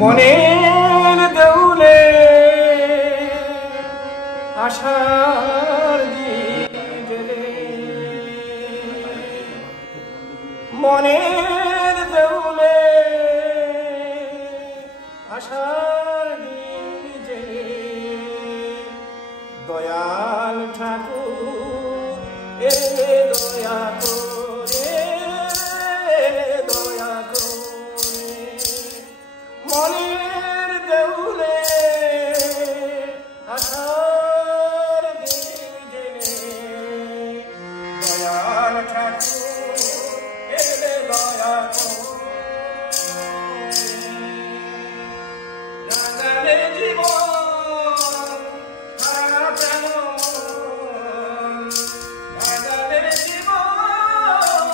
মনের দেউলে আশার দ্বীপ জ্বেলে, মনের দেউলে আশার দ্বীপ জ্বেলে, দয়াল ঠাকুর এলে দয়া করে, দয়া করে মনের দেউলে আশার দ্বীপ জ্বেলে, দয়াল ঠাকুর এলে দয়া করে। রাঙালে জীবন সারা প্রাণ মন, রাঙালে জীবন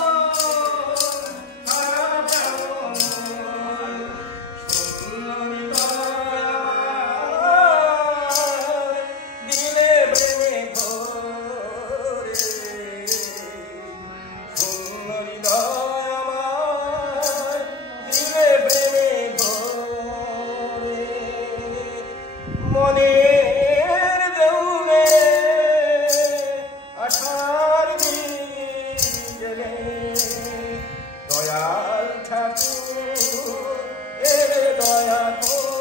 সারা প্রাণ মন, সুন্দরী দয়াল দিলে প্রেমে ভরে, সুন্দরী দয়াল দিলে প্রেমে ভরে, মনের দেউলে আশার দ্বীপ জ্বেলে, দয়াল ঠাকুর এলে দয়া করে।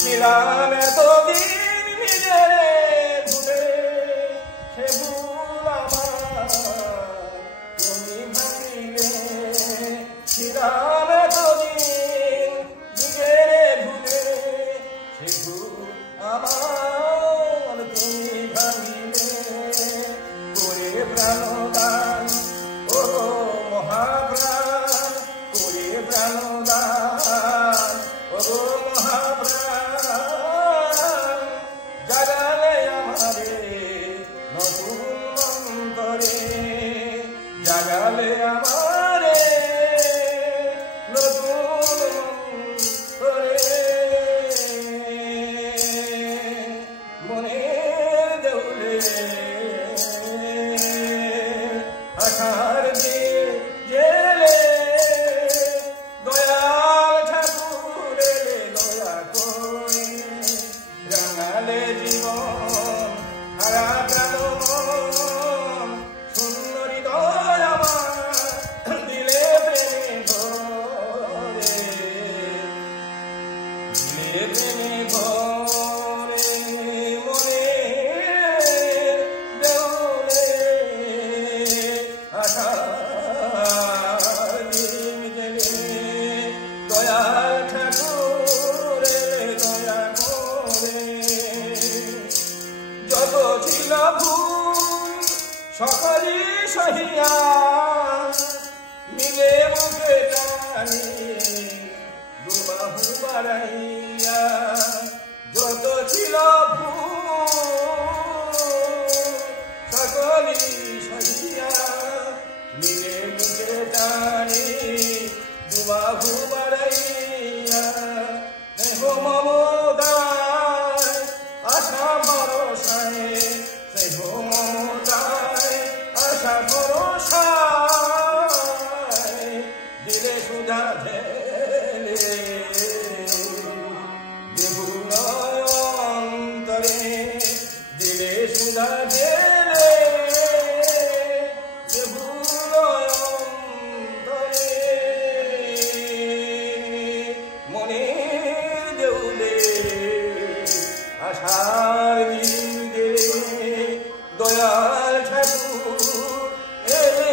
ছিলাম এতদিন নিজের ভুলে, সে ভুল আমার তুমি ভাঙিলে, ছিলাম এতদিন নিজের ভুলে, সে ভুল আমার তুমি ভাঙিলে, করে প্রাণদান ও মহাপ্রাণ, করে প্রাণদান ও মহাপ্রাণ, জাগালে আমারে নতুন অন্তরে, জাগালে আমারে নতুন অন্তরে, মনের দেউলে আশার দ্বীপ জ্বেলে, দয়াল ঠাকুর এলে দয়া করে, রাঙালে জীবন সারা প্রাণ মন, সুন্দরী দয়াল দিলে প্রেমে ভরে, দিলে প্রেমে ভরে, মনের দেউলে আশার দ্বীপ জ্বেলে, দয়াল ঠাকুর এলে দয়া করে। যত ছিল ভুল সকলই সহিয়া, মিলে বুকে টানি দুবাহু বাড়াইয়া, যত ছিল ভুল সকলই সহিয়া, মিলে বুকে টানি দুবাহু বাড়াইয়া, স্নেহ মমতায় আশা ভরসায়, স্নেহ মমতায় আশা ভরসায়, দিলে সুধা ঢেলে দেবুল অন্তরে, দিলে সুধা ঢেলে দেবুল অন্তরে, মনের দেউলে আশার দ্বীপ জ্বেলে, দয়াল ঠাকুর এলে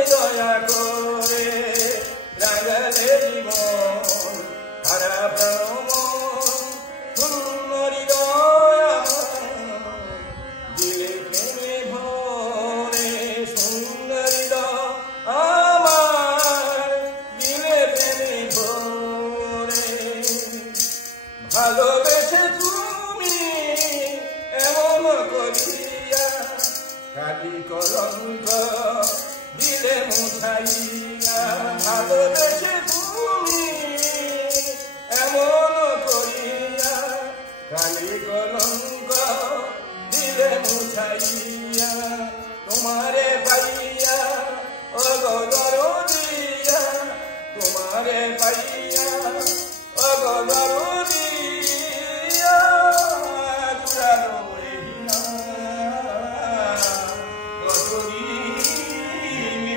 রে পাইয়া অগদরদিয়া জুড়ালো এই না কতদিন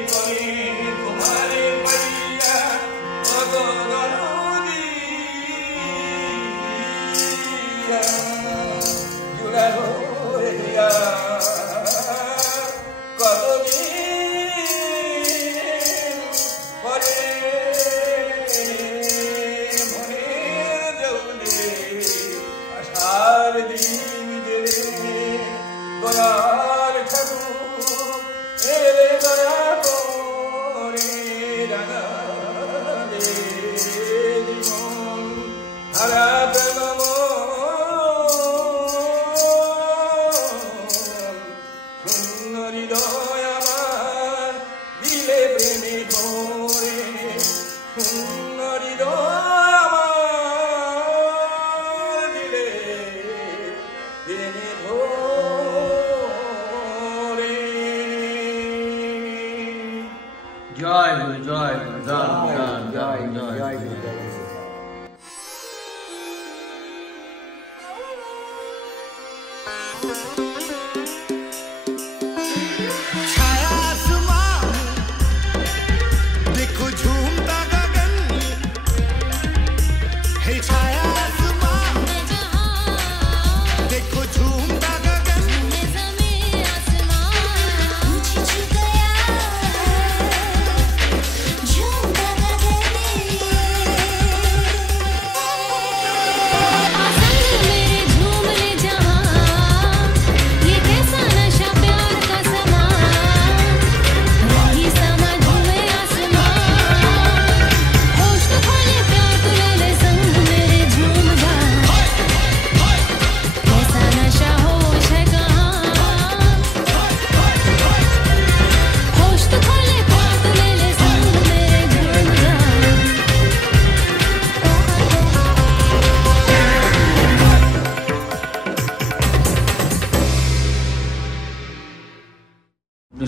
পরে তোমারে পাইয়া অগদরদিয়া জুড়ালো রিয়া জয় গুরু জয় গুরু জয় জয় গুরু छाया आसमां देखो झूमता गगन है छाया आसमां देखो झूमता गगन ज़मीन आसमां पूछ गया झूमता गगन आसंग मेरे झूम ले जहां ये कैसा नशा प्यार का समा रही समा झूमे आसमां होश तो खोले प्यार तू ले ले संग मेरे झूम जा कैसा नशा होश है कहाँ होश तो खोले प्यार तू ले ले संग मेरे झूम जा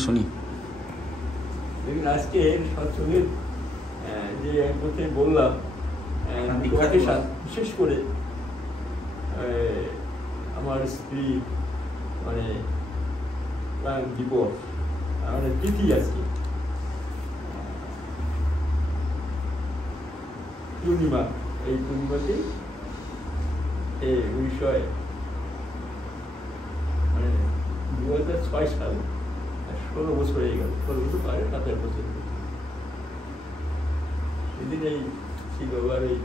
শুনি দেখুন আজকে সৎসঙ্গের যে এক কথা বললাম তোমাকে বিশেষ করে আমার স্ত্রী মানে দিবস আমাদের তিথি আজকে পূর্ণিমা এই পূর্ণিমাতে 2006 সাল 16 বছর হয়ে গেল 16 বছর পারে 17 বছর সেদিন এই ছিল আবার এই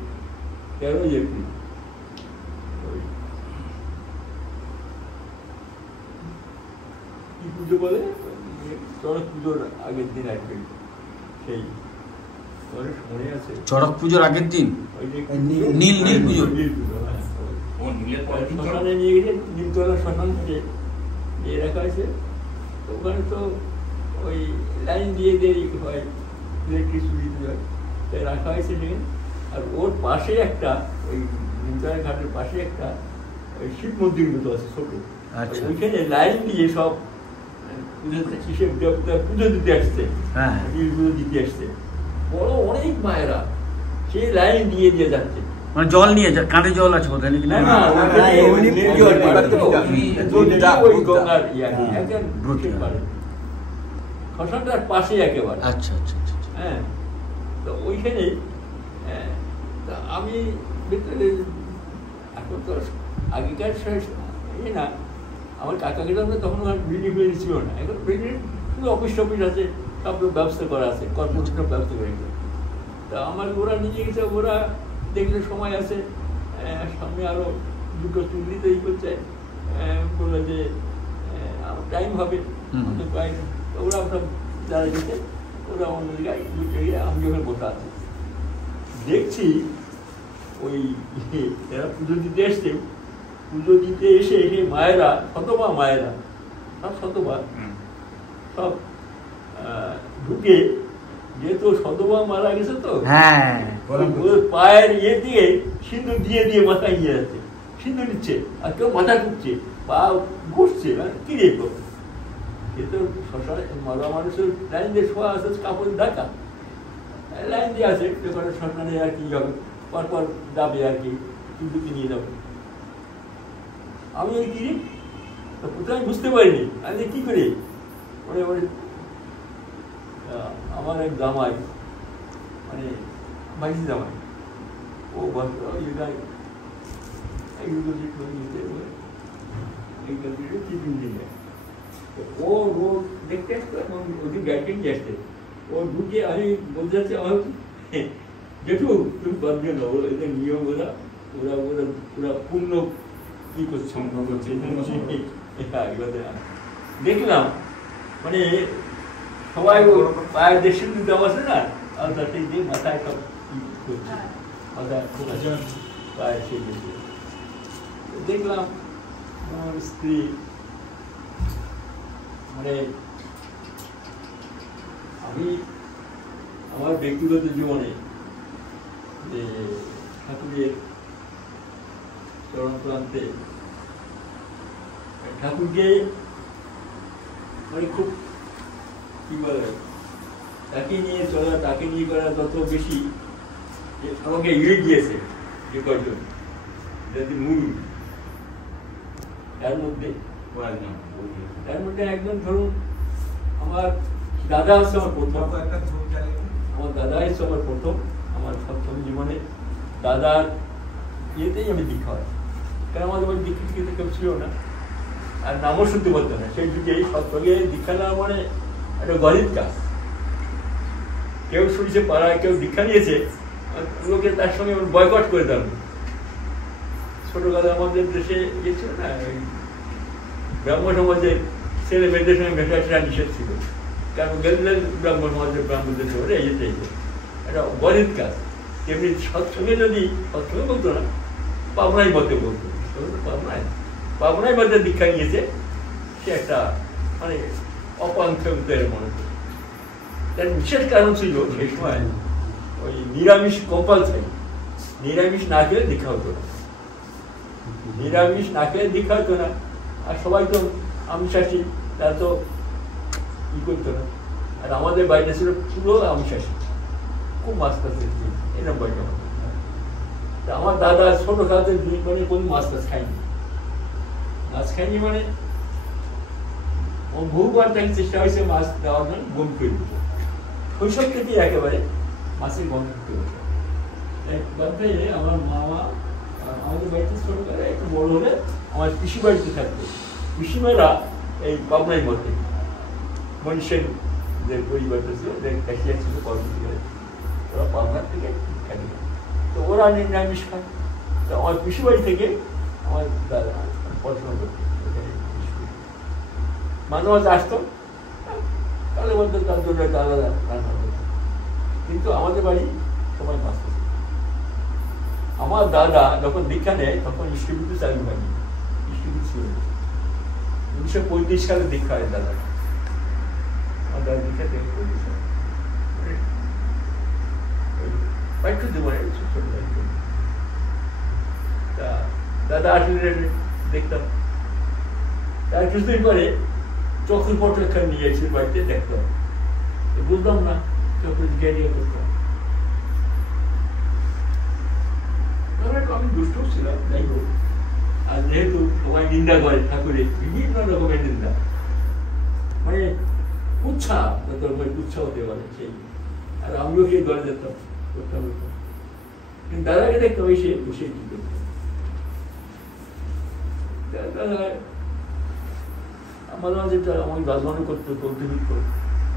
13ই এপ্রিল কি পুজো বলে চড়ক পুজোর আগের দিন আর কি সেই মনে আছে চড়ক পুজোর আগের দিন ওই যে নীল পুজো শ্মশানে নিয়ে গেছে নীলতলা শ্মশান থেকে নিয়ে রাখা হয়েছে তো ওখানে তো ওই লাইন দিয়ে দেরি হয় ইলেকট্রিসিটি হয় তাই রাখা হয়েছে সেখানে আর ওর পাশে একটা ওই নীলতলা ঘাটের পাশে একটা ওই শিব মন্দির মতো আছে ছোট আচ্ছা। ওইখানে লাইন দিয়ে সব হিসেব দেবতা পুজো দিতে আসছে হ্যাঁ। নীল পুজো দিতে আসছে বড় অনেক মায়েরা সেই লাইন দিয়ে দিয়ে যাচ্ছে মানে জল নিয়ে কাঁধে জল আছে ওখানে নাকি না শ্মশানটার পাশে একেবারে আচ্ছা আচ্ছা আচ্ছা হ্যাঁ তো ওইখানে আমি ভিতরে এখন তো আগেকার ইয়ে না আমার কাকাকে তখন বিল্ডিং ফিল্ডিং ছিল না এখন বিল্ডিং শুধু অফিস টফিস আছে সব ব্যবস্থা করা আছে কর্মসূচির ব্যবস্থা করে তা আমার ওরা নিয়ে গেছে ওরা দেখলে সময় আছে সামনে আরো দুটো চুল্লি তৈরি করছে বললো যে টাইম হবে তো ওরা ওটা যারা গেছে ওরা অন্য জায়গায় দুটো আমি যখন বসে আছি দেখছি ওই যারা পুজো দিতে এসছে পুজো দিতে এসে এসে মায়েরা শতবা মায়েরা সব শতবা সব ঢুকে যেহেতু শতবা মারা গেছে তো পায়ের ইয়ে দিয়ে সিঁদুর দিয়ে দিয়ে মাথা ইয়ে যাচ্ছে সিঁদুর নিচ্ছে আর কেউ মাথা টুকছে পা ঘুরছে কি রে তো এ তো শ্মশানে মরা মানুষের লাইন দিয়ে শোয়া আছে কাপড় ঢাকা লাইন দিয়ে আছে যখন শ্মশানে আর কি যাবে পরপর যাবে আর কি চুলটুকি নিয়ে যাবে। আমি ওই কি প্রথমে বুঝতে পারিনি আমি কি করে মানে আমার এক জামাই মানে মাইজি জামাই ও ও রোড দেখতে আসতো এবং ওদের গাইডে নিয়ে আসতে ও ঢুকে আমি বলতে চাচ্ছি আমার জেঠু তুমি বাদ দিয়ে দাও এদের নিয়ম ওরা ওরা ওরা ওরা পূর্ণ কি করছে সম্ভব করছে দেখলাম মানে সবাই পায়ের দেশের দুটো আছে না আর তাতে দিয়ে মাথায় সব কি করছে মাথায় পায়ের সে দেখলাম আমার স্ত্রী মানে আমি আমার ব্যক্তিগত জীবনে যে ঠাকুরের চরণ প্রান্তে ঠাকুরকে মানে খুব কি বলে তাকে নিয়ে চলা তাকে নিয়ে করা তত বেশি আমাকে এগিয়ে গিয়েছে যে কয়জন যদি মূল তার মধ্যে একজন ধরুন আমার দাদা হচ্ছে আমার প্রথম আমার দাদা হচ্ছে আমার প্রথম আমার সপ্তম জীবনে দাদার ইয়েতেই আমি দীক্ষা হয় কারণ আমাদের ওই দীক্ষিত কিন্তু কেউ ছিল না আর নামও শুনতে পারতো না সেই যুগে সত্যকে দীক্ষা নেওয়া মানে একটা গরিব কাজ কেউ শুনছে পাড়ায় কেউ দীক্ষা নিয়েছে লোকে তার সঙ্গে বয়কট করে দেন ছোটবেলায় আমাদের দেশে ইয়ে ছিল না ব্রাহ্ম সমাজের ছেলে মেয়েদের সঙ্গে মেটাটা নিষেধ ছিল কারণ গেলে ব্রাহ্ম সমাজের ব্রাহ্মণদের সঙ্গে এগিয়ে একটা গরিব কাজ তেমনি সৎসঙ্গে যদি সৎসঙ্গে বলতো না পাবনাই মধ্যে বলতো পাবনাই মধ্যে দীক্ষা নিয়েছে সে একটা মানে অপাঙ্ক্ষের মনে করতো তার বিশেষ কারণ ছিল সেই সময় ওই নিরামিষ কম্পালসারি নিরামিষ না খেলে দীক্ষা হতো না নিরামিষ না খেলে দীক্ষা হতো না আর সবাই তো আমিষাসী তারা তো ই করতো না আর আমাদের বাড়িটা ছিল পুরো আমিষাসী খুব মাছ টাছ এরকম বাড়িটা আমার দাদা ছোট খাতে মানে কোনো মাছ টাছ খায়নি মাছ খায়নি মানে ও বহুবার তাকে চেষ্টা হয়েছে মাছ দেওয়ার জন্য বন্ধ করে দিত শৈশব থেকে একেবারে মাছের গন্ধ করতে হতো আমার মামা আমাদের বাড়িতে ছোটবেলা একটু বড় হলে আমার পিসি বাড়িতে থাকতো পিসিমারা এই পাবনার মধ্যে মনীষের যে পরিবারটা ছিল ক্যাশিয়ার ছিল কর্মচারী ওরা পাবনার থেকে খাই তো ওরা নিরামিষ খায় তো আমার পিসি বাড়ি থেকে আমার দাদা পড়াশোনা করতো মাঝে মাঝে আসতো তাহলে বলতো তার জন্য একটা আলাদা রান্না করতো কিন্তু আমাদের বাড়ি সবাই মাছ করতো আমার দাদা যখন দীক্ষা নেয় তখন ইষ্টবিদ্যু চালু হয়নি ইষ্টবিদ্যু ছিল 1935 সালে দীক্ষা হয় দাদা আমার দাদা দীক্ষা থেকে 35 সালে পাইতো জীবনে ছোট দাদা আসলে দেখতাম তার কিছুদিন পরে চোখের পট্টখান নিয়ে এসে বাড়িতে দেখতাম বুঝলাম না চোখের গেরিয়ে করতাম আমি দুষ্ট ছিলাম যাই হোক আর যেহেতু সবাই নিন্দা করে ঠাকুরের বিভিন্ন রকমের নিন্দা মানে উৎসাহ উৎসাহ হতে পারে সেই আর আমিও সেই দলে যেতাম করতাম কিন্তু দাদাকে দেখতাম এসে বসে কি করতাম দাদা মাঝে মাঝে আমাকে রাজমানো করতো কন্ট্রিবিউট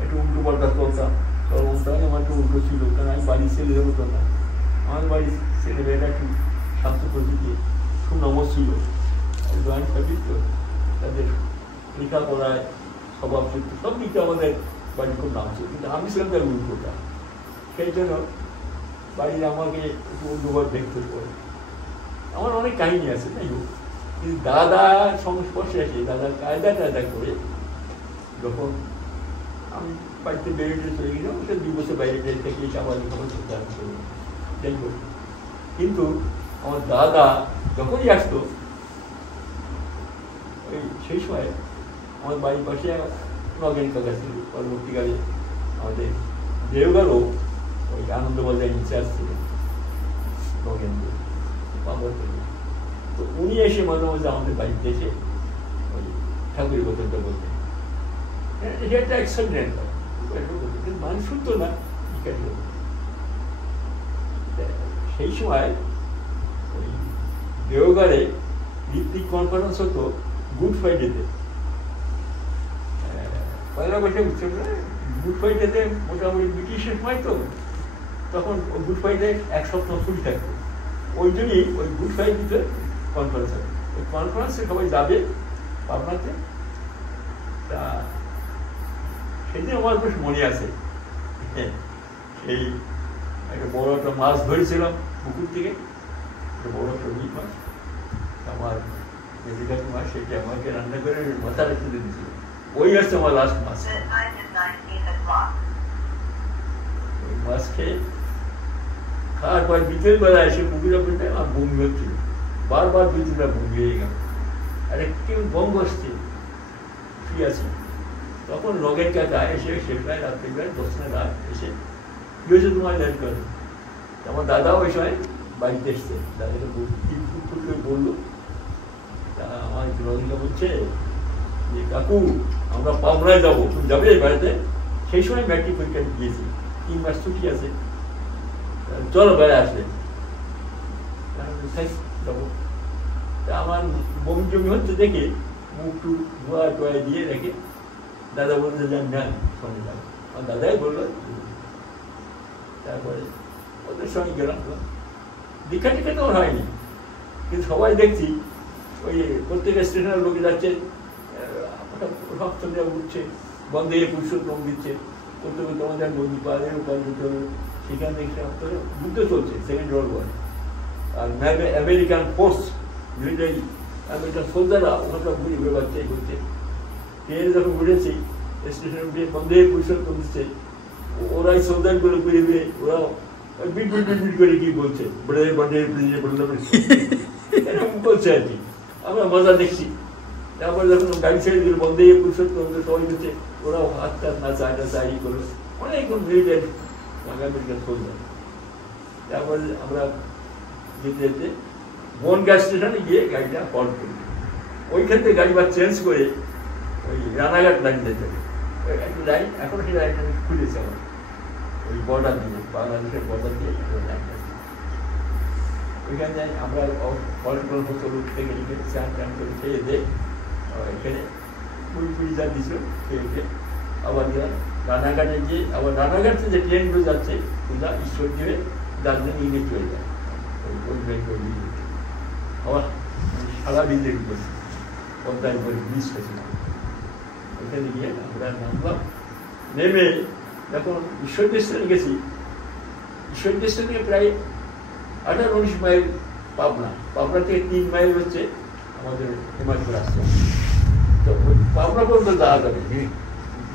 একটু উল্টো পাল্টা করতাম তখন আমার একটু উল্টো ছিল কারণ আমি বাড়ির ছেলে হতো না আমার বাড়ির ছেলেমেয়েরা একটু স্বাস্থ্য প্রকৃতি সুনামও ছিল জয়েন্ট ফ্যামিলি তো তাদের লেখাপড়ায় স্বভাব চরিত্র সব দিকে আমাদের বাড়ির খুব নাম ছিল কিন্তু আমি ছিলাম তার উল্টোটা সেই জন্য বাড়ির আমাকে একটু উল্টোবার দেখতে পড়ে আমার অনেক কাহিনী আছে তাই হোক কিন্তু দাদা সংস্পর্শে আসে দাদার কায়দা করে যখন আমি বাড়িতে বেরিয়ে চলে গেলাম সে 2 বছর বাইরে থেকে এসে আবার লেখাপড়া করতে আরম্ভ করলাম যাই হোক কিন্তু আমার দাদা যখনই আসতো ওই সেই সময় আমার বাড়ির পাশে নগেন কাকা ছিল পরবর্তীকালে আমাদের দেওগারও ওই আনন্দবাজার ইনচার্জ ছিলেন নগেন্দ্র বাংলা থেকে। তো উনি এসে মাঝে মাঝে আমাদের বাড়িতে এসে ওই ঠাকুরের কথাটা বলতেন। এটা একটা এক্সেলেন্ট মানুষ শুনতো না। সেই সময় ওই দেওঘরে ঋত্বিক কনফারেন্স হতো গুড ফ্রাইডেতে, পয়লা বৈশাখ উৎসব না, গুড ফ্রাইডেতে মোটামুটি ব্রিটিশের সময় তো তখন ওই গুড ফ্রাইডে এক সপ্তাহ ছুটি থাকতো। ওই জন্যই ওই গুড ফ্রাইডেতে কনফারেন্স হবে। ওই কনফারেন্সে সবাই যাবে পাবনাতে। তা সেদিন আমার বেশ মনে আছে, সেই একটা বড় একটা মাছ ধরেছিলাম পুকুর থেকে, একটা বড় একটা রুই মাছ। আমার বেশিরভাগ মাছ সেটা আমাকে রান্না করে মাথাটা তুলে দিয়েছিল। ওই হচ্ছে আমার লাস্ট মাছ। ওই মাছ খেয়ে খাওয়ার পর বিকেলবেলা এসে পুকুরে পড়লে আমার বমি হচ্ছিল, বারবার বিকেলটা বমি হয়ে গেল। আরে কেউ গন্ধ আসছে, ঠিক আছে। তখন লগের কাকা এসে সেটায় রাত্রিবেলায় 10টা রাত এসে কি হয়েছে তোমার লেট করে। আমার দাদাও ওই সময় বাড়িতে এসছে, দাদাকে বললো। তা আমার রোহিঙ্গা বলছে যে কাকু আমরা পাবনায় যাবো, তুমি যাবে বাড়িতে? সেই সময় ম্যাট্রিক পরীক্ষা দিয়েছি, 3 মাস ছুটি আছে, চলো বেড়ে আসবে যাবো। তা আমার বমি জমি হচ্ছে দেখে মুখ টুক ধোয়া টোয়া দিয়ে রেখে দাদা বলতে যান না সঙ্গে যাবো। আমার দাদাই বললো। তারপরে ওদের সঙ্গে গেলাম। দীক্ষা টিক্ষা তো হয়নি, কিন্তু সবাই দেখছি ওই প্রত্যেকের স্টেশনের লোকে যাচ্ছে, রক্ত উঠছে, বন্ধে পুরুষোত্তম দিচ্ছে, করতে করতে আমাদের নদী পার ওপার যেতে হবে। সেখান থেকে যুদ্ধ চলছে, সেকেন্ড ওয়ার্ল্ড ওয়ার। আর আমেরিকান ফোর্স, মিলিটারি আমেরিকান সোলজাররা ওখানটা ঘুরে ঘুরে বাচ্চা করছে। ট্রেনে যখন ঘুরেছি স্টেশনে উঠে বন্ধে পুরুষোত্তম দিচ্ছে, ওরাই সোলজারগুলো ঘুরে ঘুরে ওরা বিট বিট বিট বিট করে কি বলছে, এরকম করছে আর কি। আমরা মজা দেখছি। তারপরে যখন গাড়ি ছেড়ে দিল বন্ধে পুরুষোত্তম সবাই হচ্ছে, ওরাও হাত টাত না চাই করলো, অনেকক্ষণ মিলিটারি আমেরিকান সোলজার। তারপরে আমরা যেতে যেতে বনগাঁ স্টেশনে গিয়ে গাড়িটা হল্ট করি। ওইখান থেকে গাড়ি বা চেঞ্জ করে ওই রানাঘাট লাইন যেতে হবে। একটা লাইন এখন সেই লাইনটা খুলেছে আমার, ওই বর্ডার দিয়ে, বাংলাদেশের বর্ডার দিয়ে লাইন আছে। ওইখানে যাই আমরা হল্ট করে হোটেল থেকে এখানে চান টান করে খেয়ে দেয় এখানে পুরি যা দিছিল খেয়ে আবার রানাঘাটে গিয়ে আবার রানাঘাটে যে ট্রেনগুলো যাচ্ছে ওটা ঈশ্বর দিয়ে দার্জিলিং ইংলিশ চলে যায়। আবার সারা বিল্ডিং করছি, পদ্মায় উপরে ব্রিজ হয়েছিলাম। ওখানে গিয়ে আমরা নামলাম, নেমে যখন ঈশ্বরদী স্টেশনে গেছি, ঈশ্বরদী স্টেশন থেকে প্রায় 18-19 মাইল পাবনা থেকে 3 মাইল হচ্ছে আমাদের হিমাচল আসছে। তো পাবনা পর্যন্ত যাওয়া যাবে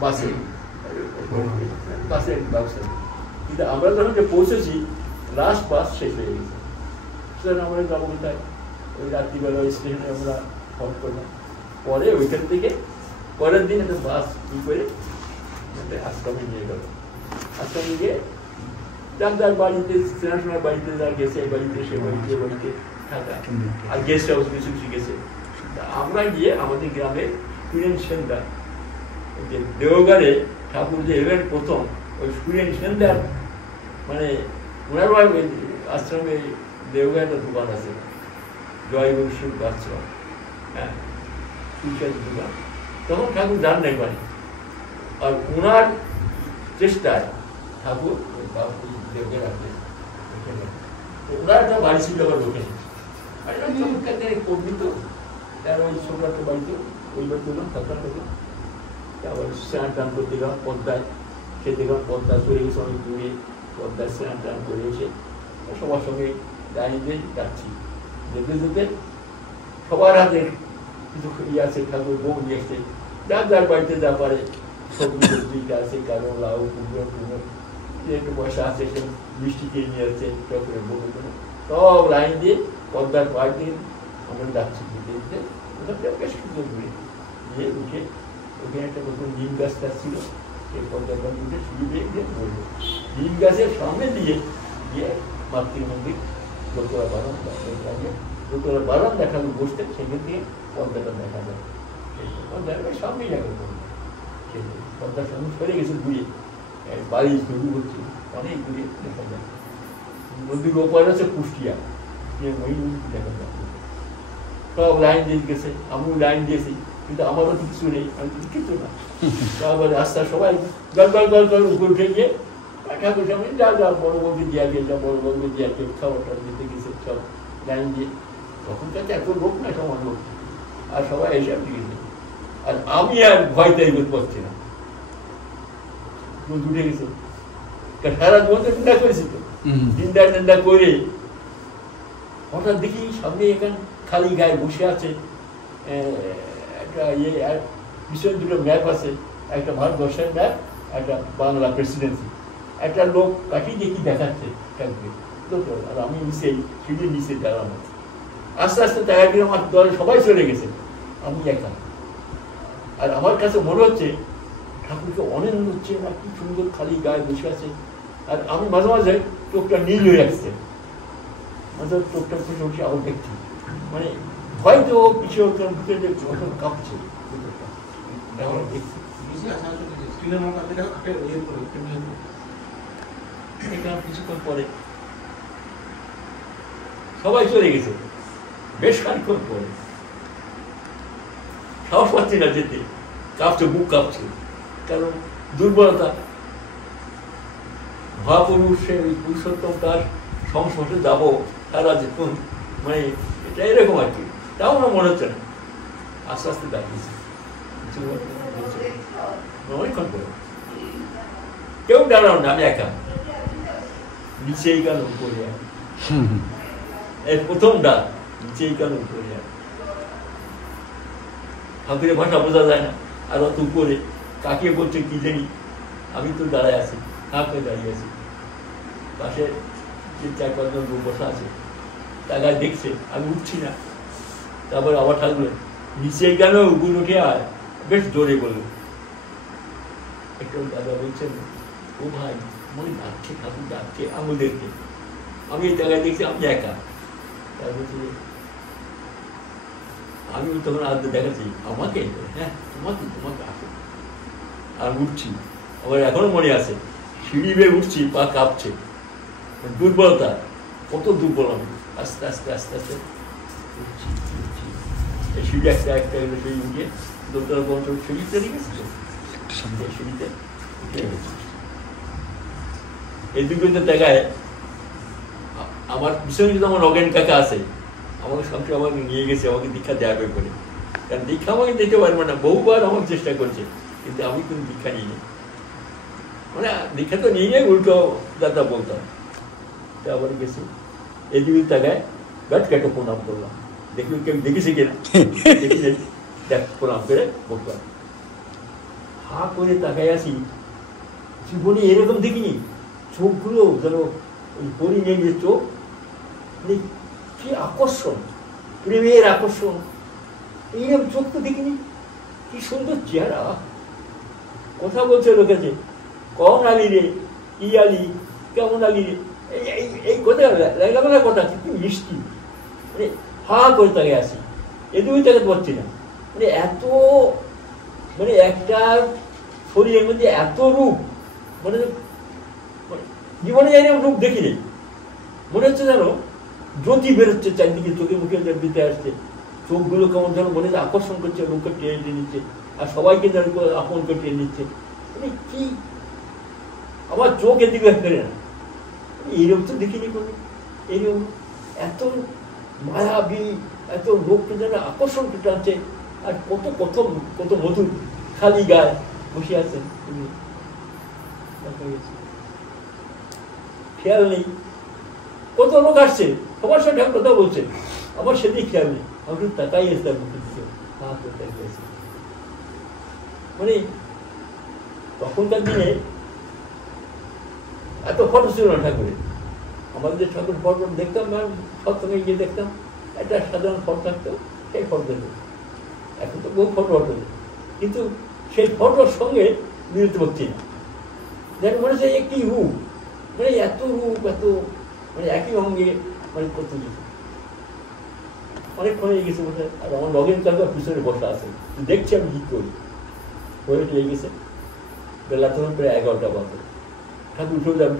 বাসে ব্যবস্থা। কিন্তু আমরা যখন যে পৌঁছেছি লাস্ট বাস শেষ হয়ে গেছে। সুতরাং আমরা যাবো কোথায়? ওই রাত্রিবেলা ওই স্টেশনে আমরা হল্ট করলাম। পরে ওইখান থেকে পরের দিন একটা বাস কি করে আশ্রমে নিয়ে গেল। আশ্রমে গিয়ে যার বাড়িতে চেনাশোনার বাড়িতে যা গেছে, এই বাড়িতে সে বাড়িতে থাকা, আর গেস্ট হাউস কিছু কিছু গেছে। আমরা গিয়ে আমাদের গ্রামে স্টুডেন্ট সেন্টার, যে দেওঘরে ঠাকুর যে এলেন প্রথম, ওই স্টুডেন্ট সেন্টার মানে ওনার আশ্রমে দেওঘরে একটা দোকান আছে, জয় বৈষ্ণব আশ্রম, হ্যাঁ দোকান। তখন ঠাকুর যান নাই পারে, আর ওনার চেষ্টায় ঠাকুর দেওঘরে রাখলেন। ওনার একটা বাড়ি ছিল আবার লোকে, আর চমৎকার কবি তো তার ওই ছোটখাটো বাড়িতে ওই বাড়ি দিলাম, থাকলাম দেখলাম। আবার স্নান টান করতে গেলাম পদ্মায়, খেতে গেলাম পদ্মা চলে গেছে অনেক দূরে। পদ্মায় স্নান টান করে এসে সবার সঙ্গে দাঁড়িয়ে যাচ্ছি। যেতে যেতে সবার হাতে কিছু ইয়ে আছে, ঠাকুর বউ নিয়ে এসছে, যার বাড়িতে যা পারে সবজি সবজিটা আছে, কারো লাউ কুমড়ো টুমড়ো একটু পয়সা আছে, সে মিষ্টি কিনে নিয়ে আসছে ঠাকুরের বউ, সব লাইন দিয়ে পদ্মার পাড় দিয়ে আমরা যাচ্ছি। যেতে যেতে ওখান থেকে বেশ কিছু ঘুরে গিয়ে উঠে ওখানে একটা নতুন নিম গাছটা ছিল, সেই পদ্মার পাড় উঠে শুরু দিয়ে বলবো নিম গাছের সামনে দিয়ে গিয়ে মাতৃ মন্দির দোতলা বারান্দা, দোতলা বারান্দা ঠাকুর বসতেন, সেখান দিয়ে পর্দাটা দেখা যায়। পর্দার সামনেই দেখা যায়, পর্দার সামনে সরে গেছে ঘুরে, বাড়ি শুরু হচ্ছে অনেক ঘুরে দেখা যায়। নদীর ওপারে আছে কুষ্টিয়া, দেখা যায়। সব লাইন দিয়ে গেছে, আমিও লাইন দিয়েছি, কিন্তু আমারও তো কিছু নেই, আমি তো কিছু না। তারপরে রাস্তা সবাই গল গল গল গল উপরে উঠে গিয়ে ঠাকুর সামনে যা যা বড় বউকে দিয়া গিয়ে, যা বড় বউকে দিয়া গিয়ে খাবারটা দিতে গেছে, সব লাইন দিয়ে। তখন কাছে এত লোক না, সমান লোক, আর সবাই এসে গেছে। আর আমি আর ভয়তে এগোতে পারছি না, উঠে গেছে। সারা জীবন তো চিন্তা করেছি, তো চিন্তা টিন্তা করে হঠাৎ দেখি সামনে এখানে খালি গায়ে বসে আছে একটা বিষয়, দুটো ম্যাপ আছে, একটা ভারতবর্ষের ম্যাপ, একটা বাংলা প্রেসিডেন্সি। একটা লোক কাটিয়ে দেখি দেখাচ্ছে আর আমি নিচেই সিঁড়ির নিচে দাঁড়ানো। আস্তে আস্তে দেখা গেলে আমার দলে সবাই চলে গেছে, আমি একা। আর আমার কাছে মনে হচ্ছে ঠাকুরকে অনেক হচ্ছে না, কি সুন্দর খালি গায়ে বসে আছে। আর আমি মাঝে মাঝে চোখটা নীল হয়ে আসছে, মাঝে চোখটা বসে বসে আবার দেখছি, মানে হয়তো কিছু কাঁপছে। কিছুক্ষণ পরে সবাই চলে গেছে, বেশ খানিক্ষণ পরে সাহস পাচ্ছি না যেতে, কাঁপছে, বুক কাঁপছে, কারণ দুর্বলতা। মহাপুরুষের ওই পুরুষোত্তম তার সংস্পর্শে যাবো সারা জীবন, মানে এটা এরকম আর কি। তাও আমার মনে হচ্ছে না, আস্তে আস্তে দাঁড়িয়েছে অনেকক্ষণ পরে। কেউ দাঁড়াও না, আমি একা নিচেই গেল উপরে, প্রথম ডাক নিচেই গেল উপরে। ঠাকুরের ভাষা বোঝা যায় না, আর অত উপরে কাকে বলছে কি জানি। আমি তো দাঁড়ায় আছি, হাঁকে দাঁড়িয়ে আছি, পাশে যে 4-5 জন লোক বসা আছে, তারা দেখছে আমি উঠছি না। তারপর আবার ঠাকুর নিচে গেল, উপরে উঠে আর বেশ জোরে বলল। একটু দাদা বলছেন, ও ভাই মনে ডাকছে, ঠাকুর ডাকছে আমাদেরকে। আমি এই জায়গায় দেখছি আমি একা। তার বলছি আমি তখন আদৌ দেখাচ্ছি আমাকে, হ্যাঁ তোমাকে, তোমাকে আসো। আর উঠছি, আমার এখনো মনে আছে সিঁড়ি বেয়ে উঠছি, পা কাঁপছে, দুর্বলতা, কত দুর্বল আমি। আস্তে আস্তে আস্তে আস্তে উঠছি, এই সিঁড়ি একটা একটা সিঁড়ি উঠে দোতলা পর্যন্ত সিঁড়িতে রেখেছিল, সিঁড়িতে উঠে গেছি। এই দুটো জায়গায় আমার ভীষণ কিন্তু আমার নগেন কাকা আছে, আমাকে সবসময় আমাকে নিয়ে গেছে, আমাকে দীক্ষা দেওয়া করে। কারণ দীক্ষা আমাকে দিতে পারবে না, বহুবার আমাকে চেষ্টা করছে, কিন্তু আমি কিন্তু দীক্ষা নিই নি। মানে দীক্ষা তো নিয়ে যাই, উল্টো দাদা বলতাম। আবার গেছি, এই দুই জায়গায় গাছ কেটে প্রণাম করলাম, দেখি কেউ দেখেছি কিনা, দেখি দেখ প্রণাম করে বসলাম। হা করে তাকায় আসি, জীবনে এরকম দেখিনি। চোখগুলো ধরো ওই পরিণের যে চোখ, কি আকর্ষণ, প্রেমের আকর্ষণ, এইরকম চোখ তো দেখিনি। কি সুন্দর চেহারা, কথা বলছে লোকেছে, কম আলি রে, ই আলি, কেমন আলি রে, এই কথা লাগাবেলা কথা, কি মিষ্টি। মানে হা করে তাকে আসি, এদিকে তাকে পারছি না। মানে এত, মানে একটা শরীরের মধ্যে এত রূপ, মানে জীবনে এরকম রূপ দেখি নেই। মনে হচ্ছে যেন জ্যোতি বেরোচ্ছে চারদিকে, চোখে মুখে দিতে আসছে, চোখগুলো কেমন যেন মনে হচ্ছে আকর্ষণ করছে, লোককে টেনে নিচ্ছে, আর সবাইকে যেন আপন করে টেনে নিচ্ছে। মানে কি আমার চোখ এদিকে ফেরে না, এইরকম তো দেখিনি কোনো। এইরকম এত মায়াবী, এত লোককে যেন আকর্ষণ করে টানছে, আর কত কত কত মধুর, খালি গায়ে বসে আছেন তিনি। খেয়াল নেই কত লোক আসছে, সবার সাথে কথা বলছে, আমার সেদিকে খেয়াল নেই। আমি তাকাই আসতে মানে তখনকার দিনে এত ফটো ছিল না ঠাকুরের। আমাদের যে ঠাকুর ফটো দেখতাম, সবসময় গিয়ে দেখতাম, একটা সাধারণ ফটো থাকতো, সেই ফটো দেখতো। এখন তো বহু ফটো ফটো, কিন্তু সেই ফটোর সঙ্গে মিলতে পারছি না। যেন মনে হচ্ছে একটি রূপ, মানে এত রূপ, এত মানে একই অঙ্গে মানে কত কিছু অনেকক্ষণ হয়ে গেছে বসে। আর আমার নগেন কাকা পিছনে বসা আছে, দেখছি আমি কি করি। হয়ে লেগে গেছে বেলা তখন প্রায় 11টা বাজে। ঠাকুর উঠেও যাবে,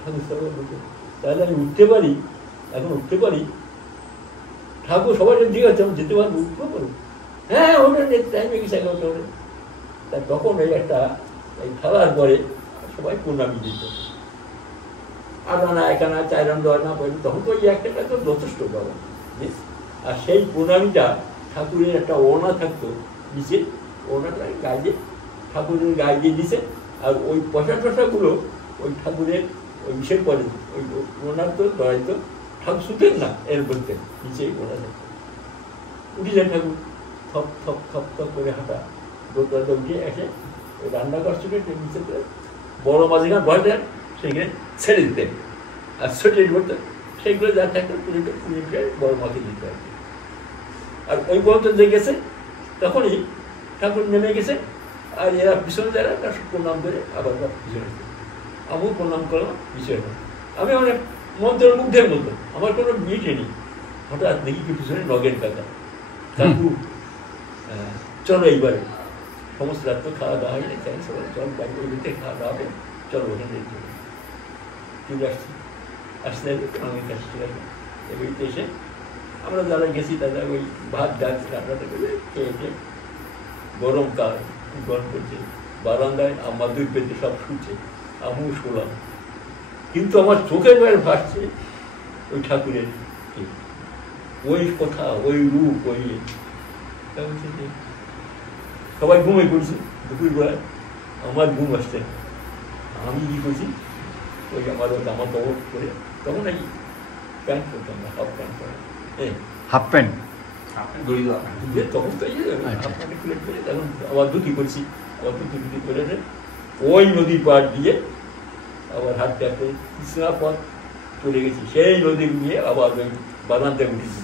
ঠাকুর সবাই বলছে তাহলে আমি উঠতে পারি, এখন উঠতে পারি। ঠাকুর সবাই ঠিক আছে আমি যেতে পারবো, উঠতে পারবো। হ্যাঁ ওটা টাইম হয়ে গেছে 11টা হবে। তা তখন এই একটা এই খাওয়ার পরে সবাই প্রণামী দিত। আধা না একানা 4 রান 10 না পড়ে, তখন তো ওই একটা তো যথেষ্ট বাবা। আর সেই প্রণামীটা ঠাকুরের একটা ওড়না থাকতো নিচে, ওড়নাটা গায়ে দিয়ে ঠাকুরের গায়ে দিয়ে দিছে। আর ওই পয়সা টসাগুলো ওই ঠাকুরের ওই বিষয় পরে ওই ওনার তো দড়াইতো, ঠাকুর শুতেন না এর বলতেন, নিচেই ওনা থাকতো। উঠিলেন ঠাকুর, থপ থপ থপ থপ করে হাঁটা, দোতলাতে উঠে এসে ওই রান্নাঘর ছুটে নিচে বড় মাঝখানে বয়টেন, সেখানে ছেড়ে দিতেন। আর ছোটের বলতেন সেইগুলো যা থাকতো পুরোটা পুরোটা বড় মাকে দিতে হবে। আর ওই পর্যন্ত যে গেছে তখনই ঠাকুর নেমে গেছে। আর এরা পিছনে যারা তার প্রণাম করে আবার পিছনে, আমিও প্রণাম করলাম পিছনে। আমি অনেক মন্ত্রের মুগ্ধের মতো, আমার কোনো মিটে নেই। হঠাৎ দেখি কি পিছনে নগেন কাকা, কাকু চলো এইবারে সমস্ত রাত তো খাওয়া দাওয়া হয়নি, তাই সবাই চল বাড়ি ওই ভিতরে খাওয়া দাওয়া হবে, চলো ওখানে চলে আসছি। আসতে নগেন কাছে চলে আসলাম। এবারে এসে আমরা যারা গেছি তারা ওই ভাত ডাল রান্নাটা করে খেয়ে গরমকাল গরম করছে, বারান্দায় আমার 2 পেতে সব শুচ্ছে, আমিও শুলাম। কিন্তু আমার চোখের বাইরে ভাসছে ওই ঠাকুরের ওই কথা, ওই রূপ, ওই সবাই ঘুমিয়ে পড়ছে দুপুরবেলায়। আমার ঘুম আসছে, আমি কি করছি ওই আমার জামা কাপড় করে, তখন এই প্যান্ট করতাম না, হাফ প্যান্ট করে, হাফ প্যান্ট তখন তো হাফ প্যান্ট খুলে করে তখন আবার ধুতি করছি, আবার ধুতি করে ওই নদীর পাড় দিয়ে আবার হাঁটতে হাঁটতে কৃষ্ণা পথ চলে গেছি। সেই নদী নিয়ে আবার ওই বারান্দায় উঠেছি।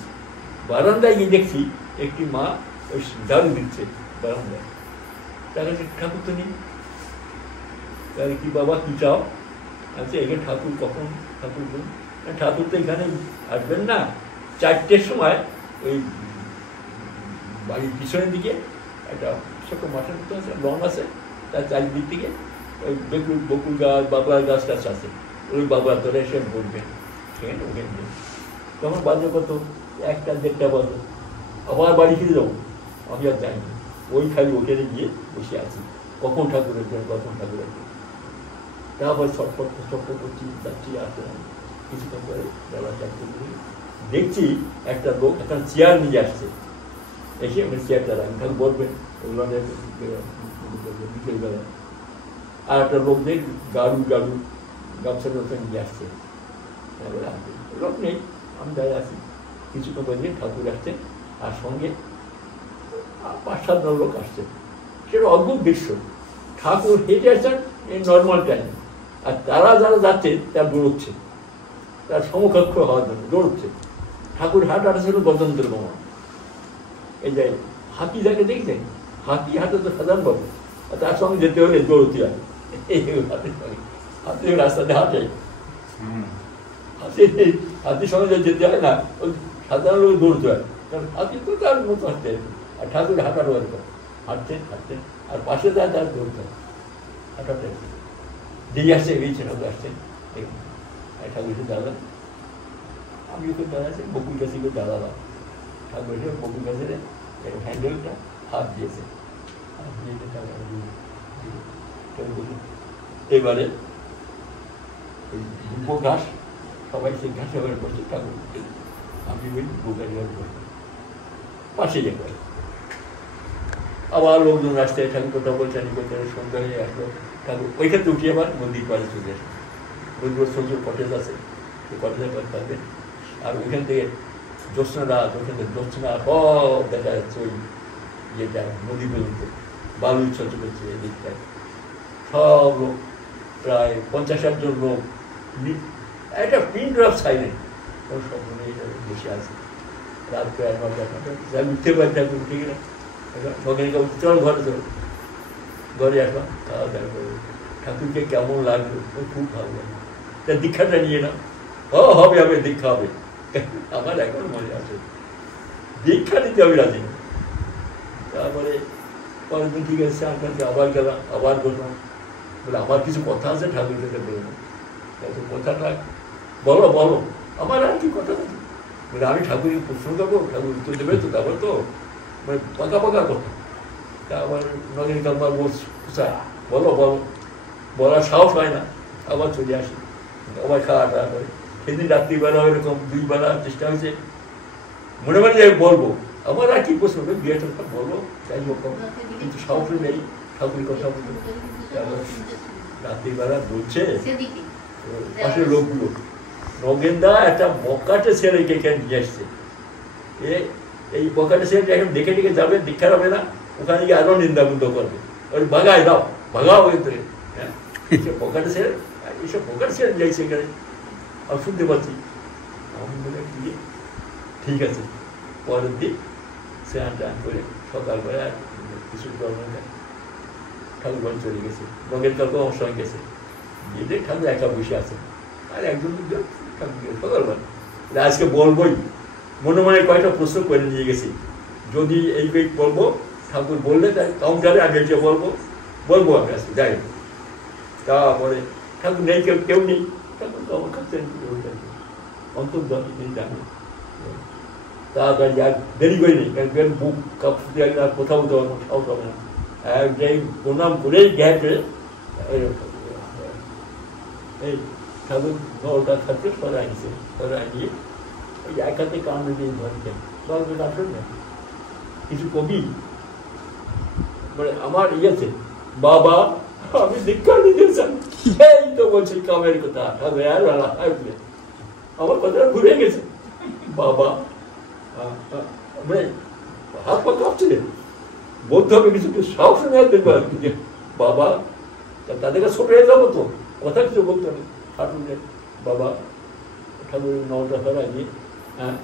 বারান্দায় গিয়ে দেখছি একটি মা ওই ঝাড়ু দিচ্ছে বারান্দায়। তার কাছে ঠাকুর তো নেই। তাহলে কি বাবা কি চাও? আচ্ছা এখানে ঠাকুর কখন? ঠাকুর ঠাকুর তো এখানে আসবেন না, 4টের সময় ওই বাড়ির পিছনের দিকে একটা ছোট মাঠের মতো আছে, লন আছে, তার চারিদিক থেকে ওই বকুল গাছ, বাবলার গাছ টাছ আছে, ওই বাবলার তলে এসে বলবেন সেখানে ওখানে। তখন বাজে কত 1টা 1:30 বাজে। আবার বাড়ি ফিরে যাবো, আমি আর যাই না, ওই খালি ওখানে গিয়ে বসে আছি, কখন ঠাকুর আসবেন, কখন ঠাকুর আসবেন। তারপর ছটফট ছটফট করছি, যাচ্ছি, আসতে কিছুক্ষণ পরে বেলা 4টে দেখছি একটা লোক একটা চেয়ার নিয়ে আসছে, এসে ওই চেয়ারটা রাখেন খালি বলবেন বিকেলবেলা। আর একটা লোক দেখ গাড়ু গাড়ু গামছা টামছা নিয়ে আসছে, লোক নেই, আমি দাঁড়িয়ে আছি। কিছুক্ষণ পরে ঠাকুর আসছেন, আর সঙ্গে 5-7 জন লোক আসছে। সেটা অদ্ভুত দৃশ্য, ঠাকুর হেঁটে আসছেন এই নর্মাল টাইমে, আর তারা যারা যাচ্ছে তারা দৌড়চ্ছে, তার সমকক্ষ হওয়ার জন্য দৌড়চ্ছে। ঠাকুর হাঁটাটা ছিল গজেন্দ্র বোমা। এই যে হাতি যাকে দেখছেন, হাতি হাঁটে তো সাধারণ বাবু, তার সঙ্গে যেতে হলে দৌড়তে হয়। এই হাতি রাস্তাতে হাঁটে, হাতির সঙ্গে যেতে হয় না, ওই সাধারণ লোক দৌড়তে হয়, কারণ হাতি তো তার মতো হাঁটতে। আর ঠাকুর হাঁটার দরকার, হাঁটছেন হাঁটছেন, আর পাশে যায় তার দৌড়তে হয়, হাঁটাতে যেই আসছে এই ঠাকুর আসছেন দেখুন। আর ঠাকুর এসে দাঁড়ান, আমি ওকে দাঁড়াচ্ছি, বকুল গাছে করে দাঁড়ালাম। ঠাকুর এসে বকুল গাছের হ্যান্ডেলটা হাত দিয়েছে, হাত দিয়ে এবারে ওই দুটো ঘাস, সবাই সেই ঘাসে এবারে বসে ঠাকুর, আমি ওই বোকার ঘর বসে পাশে যে করে। আবার লোকজন রাস্তায় ঠাকুর কথা বলছেন, সন্ধ্যা হয়ে আসলো। ঠাকুর ওইখান থেকে উঠিয়ে আবার মন্দির পাড়ে চলে আসে। নদীর ছোট কটেজ আছে, সেই কটেজের পর থাকবেন। আর ওইখান থেকে জ্যোৎস্না রাত, ওইখান থেকে জ্যোৎস্না সব দেখা যাচ্ছে ওই ইয়েটা নদী পর্যন্ত, বালু ছোট করছে এই দিকটায়। সব লোক প্রায় 50-60 জন লোক, একটা পিন ড্রপ সাইলেন্ট, সব মনে বসে আছে। রাত প্রায় 9টা, উঠতে পারি ঠাকুর উঠে গেলাম। চল ঘরে চলো, ঘরে আসলাম, খাওয়া দাওয়া করে ঠাকুরকে কেমন লাগলো, খুব ভালো লাগলো। তা দীক্ষাটা নিয়ে না, হবে হবে দীক্ষা হবে। আমার এখন মনে আছে, দীক্ষা নিতে আমি রাজি না। তারপরে পরের দিন ঠিক আছে, আপনাকে আবার গেলাম, আবার বললাম, বলে আমার কিছু কথা আছে ঠাকুরের কাছে বলবো। কথাটা বলো বলো, আমার আর কি কথা আছে, বলে আমি ঠাকুরকে প্রশ্ন করবো, ঠাকুর উত্তর দেবে তো, তারপর তো মানে পাকা পাকা কথা। তারপর নগেন কাম্বার বলো বলো, বলার সাহস হয় না, আবার চলে আসি, আবার খাওয়া দাওয়া করে। সেদিন রাত্রিবেলা এরকম 2 বেলা চেষ্টা হয়েছে, মনে মনে যাই বলবো, আমার আর কি প্রশ্ন বিয়েটা বলবো, যাই হোক, কিন্তু সাহস নেই ঠাকুরের কথা বলবো। রাত্রিবেলা বলছে পাশের লোকগুলো, নগেনদা একটা বকাটে ছেলেকে এখানে নিয়ে আসছে, এই বকাটে ছেলেটা এখন দেখে দেখে যাবে, দীক্ষা হবে না, ওখানে গিয়ে আরো নিন্দাবুদ্ধ করবে, ওই ভাগায় দাও, ভাগাও ভেতরে। হ্যাঁ, বকাটে ছেলে, এইসব বকাটে ছেলে যাইছে এখানে, আমি শুনতে পাচ্ছি। আমি বলে ঠিক আছে। পরের দিন স্নান টান করে সকালবেলা কিছু ঠাকুর বাড়ি চলে গেছে, নগেন কাকুও আমার সঙ্গে গেছে, গিয়ে ঠাকুর একা বসে আছে, আর একজন ঠাকুর সকালবেলা আজকে বলবোই, মনে মনে কয়েকটা প্রশ্ন করে নিয়ে গেছি, যদি এই বলবো ঠাকুর বললে তাই কাউন্টারে আমি এটা বলবো আমি আজকে যাই। তারপরে ঠাকুর নেই, কেউ নেই, ঠাকুর তো আমার কাছে অন্তর্ধামী নেই, জানি। তারপরে দেরি করি নেই, কারণ বুক কাপড় আর কোথাও তো সাহস হবে না, যে প্রণাম করেই গ্যাপে এই ঠাকুর নটা ছাত্র সরাই নিছে, সরাই নিয়ে ওই এক হাতে কামড়ে দিয়ে ধরছেন, গল্পের আসল না কিছু কবি মানে আমার ইয়েছে, বাবা আমি দীক্ষা নিতে চাই, এই তো বলছি কামের কথা, আমার কথা ঘুরে গেছে। বাবা মানে হাত পা কাঁপছিলেন, বলতে হবে কিছু, সাহস নেই দেখবো আর কি, বাবা তাদের কাছে ছোট হয়ে যাবো তো, কথা কিছু বলতে হবে। ঠাকুরের বাবা, ঠাকুরের নটা ফেরা গিয়ে, হ্যাঁ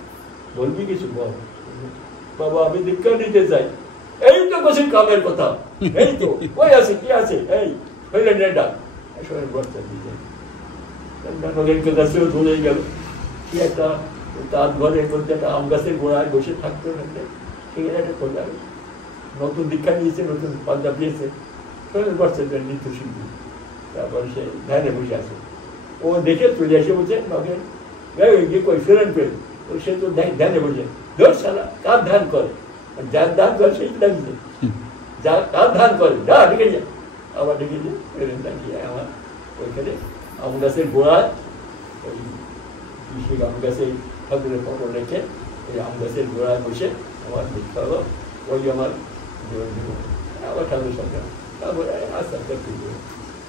বলবি কিছু বল, বাবা আমি দীক্ষা নিতে চাই, এই তো বলছি কামের কথা, এই তো ওই আছে কি আছে, এই হইলেন ডাক সবাই বর্ষা দিতে নগেনকে কাছেও ধরে গেল, কি একটা তার ঘরের মধ্যে একটা আম গাছের গোড়ায় বসে থাকতো, সেখানে একটা খোঁজা নতুন দীক্ষা নিয়েছে, নতুন পাঞ্জাব নিয়েছে, সবাই বর্ষা নৃত্যশিল্পী। তারপরে সে ধ্যানে বসে আছে, ও দেখে চলে এসে বলছে নগেন গিয়ে কই ফেরেন পেল, সে তো ধ্যানে বসে, ধর সারা কার ধ্যান করে, যার ধ্যান করে সেই লাগছে, যা কার ধ্যান করে যা ডেকে যা, আবার ডেকে যে ফেরেন দাঁড়িয়ে আমার ওইখানে আম গাছের গোড়ায়, ওই কৃষি আম গাছের ঠাকুরের ফটো রেখে ওই আম গাছের গোড়ায় বসে আমার দীক্ষা হলো, ওই আমার জীবন জীবন আবার ঠাকুরের সঙ্গে, তারপরে আস্তে আস্তে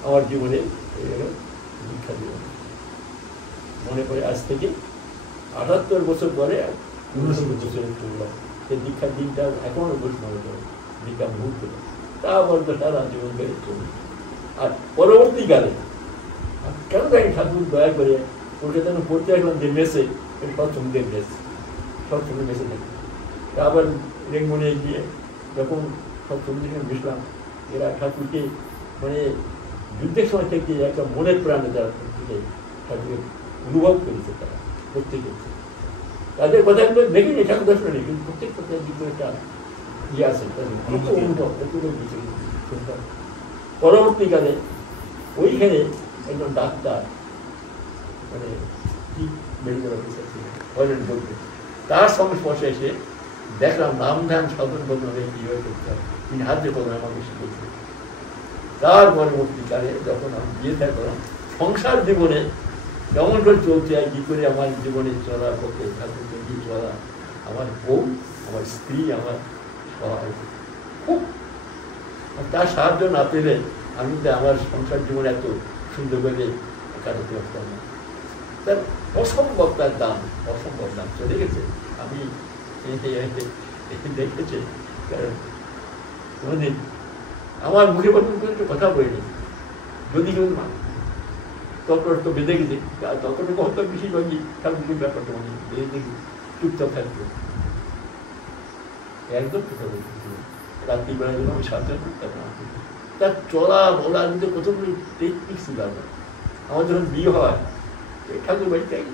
আমার জীবনে এই হলো দীক্ষা জীবন। মনে পড়ে আজ থেকে 78 বছর পরে 19 বছরের চললাম, সেই দীক্ষার দিনটা এখনো বসে মনে পড়ে, দীক্ষা মুহূর্ত, তারপর তো সারা জীবন বেড়ে চলি। আর পরবর্তীকালে কেন জানি ঠাকুর দয়া করে ওটা যেন পড়তে আসলাম যে মেসে, সৎসঙ্গের মেস, সৎসঙ্গের মেসে থাকি। আবার রেঙ্গনে গিয়ে যখন সৎসঙ্গের মিশলাম, এরা ঠাকুরকে মানে যুদ্ধের সময় থেকে একটা মনের প্রাণে তারা ঠাকুরের অনুভব করেছে, তারা প্রত্যেকে তাদের কথাগুলো দেখেনি, ঠাকুর দর্শন নেই, কিন্তু প্রত্যেক কথার দিকে একটা ইয়ে আছে, অনুভব শুনতাম। পরবর্তীকালে ওইখানে একজন ডাক্তার মানে কি মেডিকেল অফিসার ছিলেন, হলেন বলতে, তার সংস্পর্শে এসে দেখলাম নাম ধ্যান সাধন বদলে কীভাবে করতে হবে, তিনি হাত দিয়ে বললেন আমাকে শিখেছে। তার পরবর্তীকালে যখন আমি বিয়ে থা করলাম, সংসার জীবনে কেমন করে চলতে হয়, কী করে আমার জীবনে চলা করতে ঠাকুরকে কি চলা, আমার বউ, আমার স্ত্রী, আমার সহায় খুব, তার সাহায্য না পেলে আমি তো আমার সংসার জীবন এত সুন্দরভাবে কাটাতে পারতাম না। তার অসম্ভব, তার দাম অসম্ভব দাম চলে গেছে। আমি দেখেছি, কারণ কোনোদিন আমার মুখে বলতে একটু কথা বলিনি, যদি কেউ তর্ক তো বেঁধে গেছে, তর্কটা কত বেশিরভাগই ঠাকুরের ব্যাপারটা মানে বেঁধে দেখি চুপচাপ থাকবে, একদম কথা বলতে রাত্রিবেলা যখন আমি সাবধান করতাম তার চলা বলার মধ্যে কতগুলো টেকনিক ছিল আমার। আমার যখন বিয়ে হয় এই ঠাকুর বাড়িটাই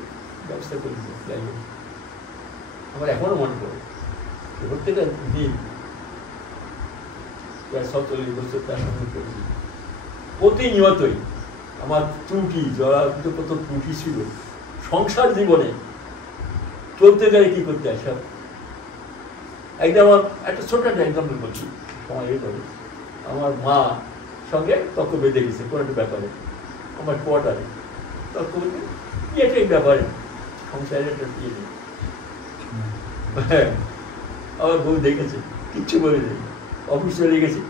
ব্যবস্থা করেছিল। যাই হোক, আমার এখনো মনে পড়ে প্রত্যেকটা দিন প্রায় 47 বছর তার সঙ্গে করেছি। প্রতিনিয়তই আমার ত্রুটি, জড়ান্ত কত ত্রুটি ছিল সংসার জীবনে চলতে গেলে কি করতে হয় সব। একদম আমার একটা ছোট একটা এক্সাম্পল বলছি, সময় করে আমার মা সঙ্গে তর্ক বেঁধে গেছে কোনো একটা ব্যাপারে, আমার কোয়ার্টারে তর্ক বেঁধে বিয়েটাই ব্যাপারে, সংসারের একটা বিয়ে নেই। আমার বউ দেখেছে, কিচ্ছু বলেনি, অফিস চলে গেছে।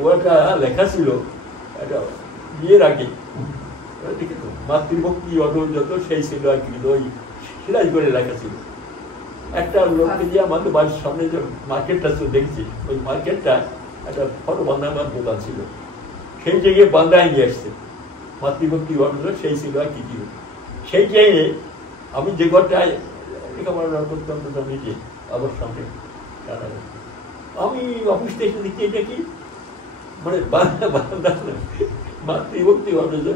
ও একটা লেখা ছিল একটা বিয়ের আগে, ঠিক আছে, মাতৃভক্তি অটল যত সেই ছিল আর কি, ওই সেলাই করে লেখা ছিল। একটা লোককে দিয়ে আমাদের বাড়ির সামনে যে মার্কেটটা দেখছি, ওই মার্কেটটা একটা ফটো বান্ধাবার দোকান ছিল, সেই জায়গায় বান্ধায় নিয়ে আসছে মাতৃভক্তি অটল সেই ছিল আর কি ছিল। সেই জায়গায় আমি যে ঘরটায় লেখাপড়া করতাম নিজে আবার সামনে আমি অফিস থেকে দেখি এটা কি মানে বান্ধা বান্ধা মাতৃভক্তি অটল,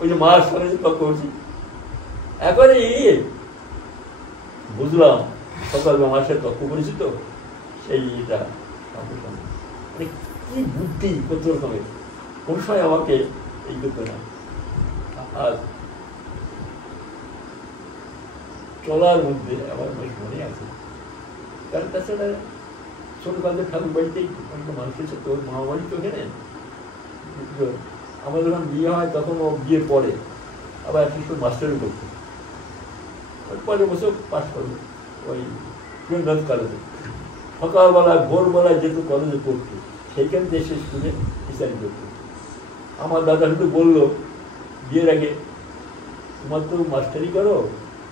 ওই যে মার সঙ্গে তর্ক করছি। একবারে বুঝলাম সকাল মার সাথে তর্ক করেছি তো সেই এটা মানে কি বুদ্ধি কত রকমের, কোন সময় আমাকে এই করতো না। আর চলার মধ্যে আমার বেশ মনে আছে, কারণ তাছাড়া ছোটকালের ঠাকুর বাড়িতেই মানুষের সাথে ওর মামা বাড়ি তো এখানে। আমার যখন বিয়ে হয় তখন ও বিয়ে পড়ে আবার কিছু মাস্টারি করতো, 5 বছর পাস করলো ওই সুরেন্দ্রনাথ কলেজে। সকালবেলায় ভোরবেলায় যেত কলেজে পড়তো, সেইখান থেকে এসে স্কুলে টিচারি করতো। আমার দাদা শুধু বললো বিয়ের আগে, তোমার তো মাস্টারি করো,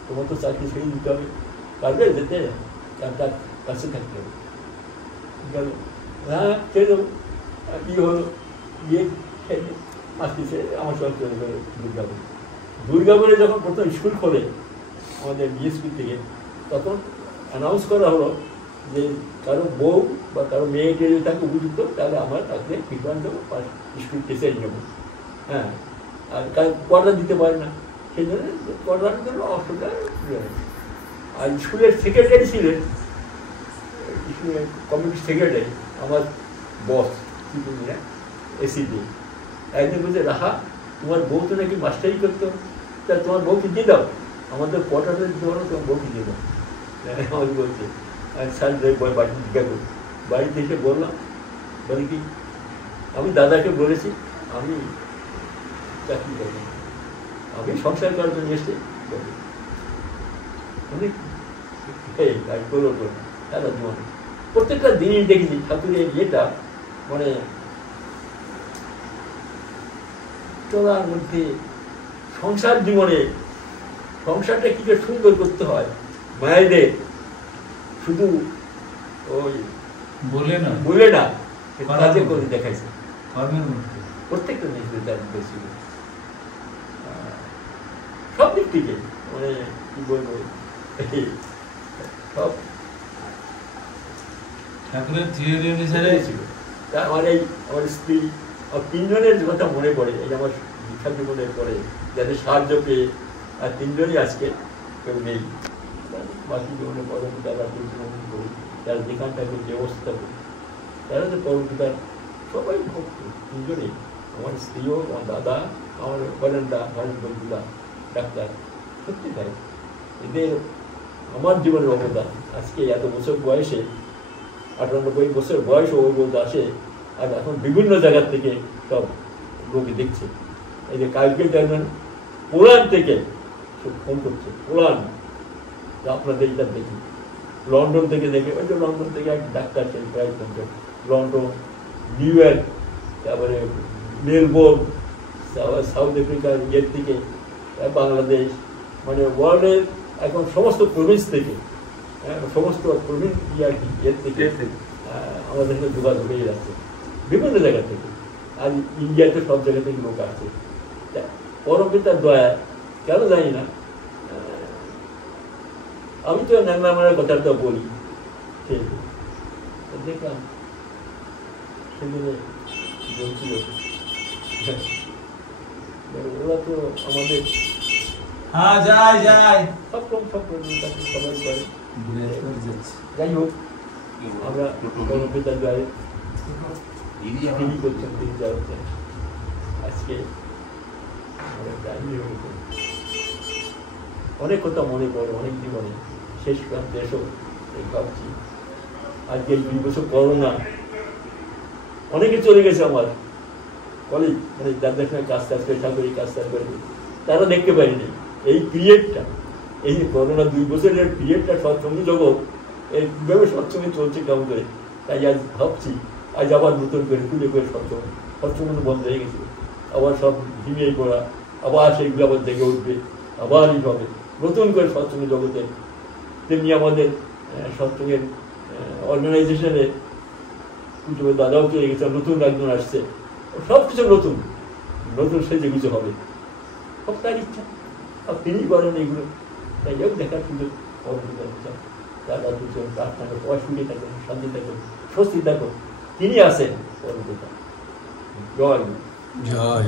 তোমার তো চাকরি ছেড়ে দিতে হবে, পারবে যেতে, তার কাছে থাকতে হবে। গেল, হ্যাঁ ছেড়ে দেবো। বিয়ে হলো, বিয়ে মাস্টারি ছেড়ে আমার সঙ্গে চলে গেল দুর্গাপুরে। দুর্গাপুরে যখন প্রথম স্কুল খোলে আমাদের বিএ স্কুল থেকে, তখন অ্যানাউন্স করা হলো যে কারো বউ বা কারো মেয়েকে যদি তাকে উপযুক্ত তাহলে আমার তাকে প্রিফারেন্স দেবো, স্কুল টিচার নেবো। হ্যাঁ, আর কোয়ার্টার দিতে পারে না, সেই জন্য কোয়ার্টারের জন্য অসুবিধা। আর স্কুলের সেক্রেটারি ছিলেন, স্কুলের কমিটির সেক্রেটারি আমার বস এসিপি। একদিন বলছে, রাহা তোমার বউ তো নাকি মাস্টারি করতো, তা তোমার বউকে দিয়ে দাও, আমাদের কোয়ার্টারের দিতে পারো, তোমার বউকে দিয়ে দাও। আমাকে বলছে স্যার বাড়ি জিজ্ঞা করি, বাড়িতে এসে বললাম, বলি কি আমি দাদাকে বলেছি আমি চাকরি করবো, আমি সংসার করার জন্য এসে অনেক করো সারা জীবনে। প্রত্যেকটা দিনই দেখেছি ঠাকুরের ইয়েটা, মানে চলার মধ্যে সংসার জীবনে সংসারটা কি করে সুন্দর করতে হয়, মায়েদের শুধু ওই বলে না কাজে করে দেখাইছে, প্রত্যেকটা জিনিস তার ছিল সব দিক থেকে, মানে কি বলবো সব ঠাকুরের থিওরি অনুসারে ছিল। আমার এই আমার স্ত্রী, আমার 3 জনের কথা মনে পড়ে, এই আমার শিক্ষা জীবনে পড়ে, যাদের সাহায্য পেয়ে, আর 3 জনই আজকে কেউ নেই। বাকি জীবনে পরবর্তী তারা করি, তারা যেখানটাকে যে অবস্থা করি, তারা তো পরবর্তীকার সবাই ভক্ত, 3 জনই, আমার স্ত্রীও, আমার দাদা, আমার বরেন্দা, বন্ধুরা, ডাক্তার, সত্যি তাই। এদের আমার জীবনের অবদান আজকে এত বছর বয়সে, 98 বছর বয়স ও বলতে আসে, আর এখন বিভিন্ন জায়গার থেকে সব লোক দেখছে। এই যে কালকে দেখবেন পোল্যান্ড থেকে সব ফোন করছে, পোল্যান্ড আপনাদের এটা দেখি, লন্ডন থেকে দেখে, ওই যে লন্ডন থেকে এক ডাক্তার ছিল প্রায় ফোন করে, লন্ডন, নিউ ইয়র্ক, তারপরে মেলবোর্ন, সাউথ আফ্রিকার ইয়ের থেকে, বাংলাদেশ, মানে ওয়ার্ল্ডের এখন সমস্ত প্রভিন্স থেকে, সমস্ত প্রভিন্স ইয়ের থেকে আমাদের সাথে যোগাযোগ হয়ে যাচ্ছে বিভিন্ন জায়গা থেকে। আর ইন্ডিয়াতে সব জায়গা থেকে লোক আছে। পরমপিতার দয়া কেন জানি না, আমি তো ন্যাংলামার কথাটা বলি, দেখলাম সেদিনে বলছিল ওরা তো আমাদের হ্যাঁ যায় যায় সব রকম কাছে সবাই করে। যাই হোক আমরা বিদ্যালয়ে তিনি করছেন তিনি যাচ্ছেন আজকে অনেক কথা মনে পড়ে, অনেক জীবনে শেষ প্রান্তে এসব ভাবছি। আজকে এই 2 বছর করোনা অনেকে চলে গেছে আমার কলিগ, মানে যাদের সঙ্গে কাজ করে চাকরি কাজ করে, তারা দেখতে পারেনি এই পিরিয়ডটা, এই যে করোনা 2 বছরের পিরিয়ডটা সৎসঙ্গী জগৎ এর কীভাবে সৎসঙ্গে চলছে কেমন করে। তাই আজ ভাবছি আজ আবার নতুন করে খুলে করে সৎসঙ্গ বন্ধ হয়ে গেছে, আবার সব ঝিমিয়ে পড়া, আবার সেইগুলো আবার জেগে উঠবে, আবার এইভাবে নতুন করে সৎসঙ্গ জগতে। তেমনি আমাদের সৎসঙ্গের অর্গানাইজেশনে পুজো দাদাও চলে গেছে, নতুন একজন আসছে, সব কিছু নতুন নতুন সেজে কিছু হবে, সব তার ইচ্ছা, আর তিনি করেন এইগুলো। তাই হোক দেখার সুযোগ ইচ্ছা, দাদা দুজন প্রার্থনা করো, অসুখে থাকুন, শান্তি থাকুন, স্বস্তি থাকুন, তিনি আসেন পরবর্তী। জয় জয়